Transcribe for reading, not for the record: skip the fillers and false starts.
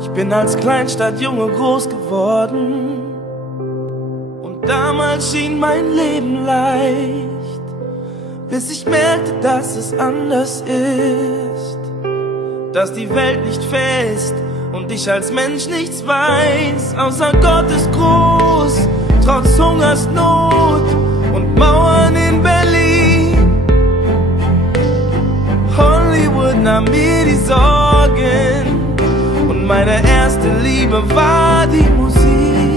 Ich bin als Kleinstadtjunge groß geworden und damals schien mein Leben leicht, bis ich merkte, dass es anders ist, dass die Welt nicht fair ist und ich als Mensch nichts weiß, außer Gott ist groß, trotz Hungersnot und Mauern in Berlin. Hollywood nahm mir die Sorgen und meine erste Liebe war die Musik.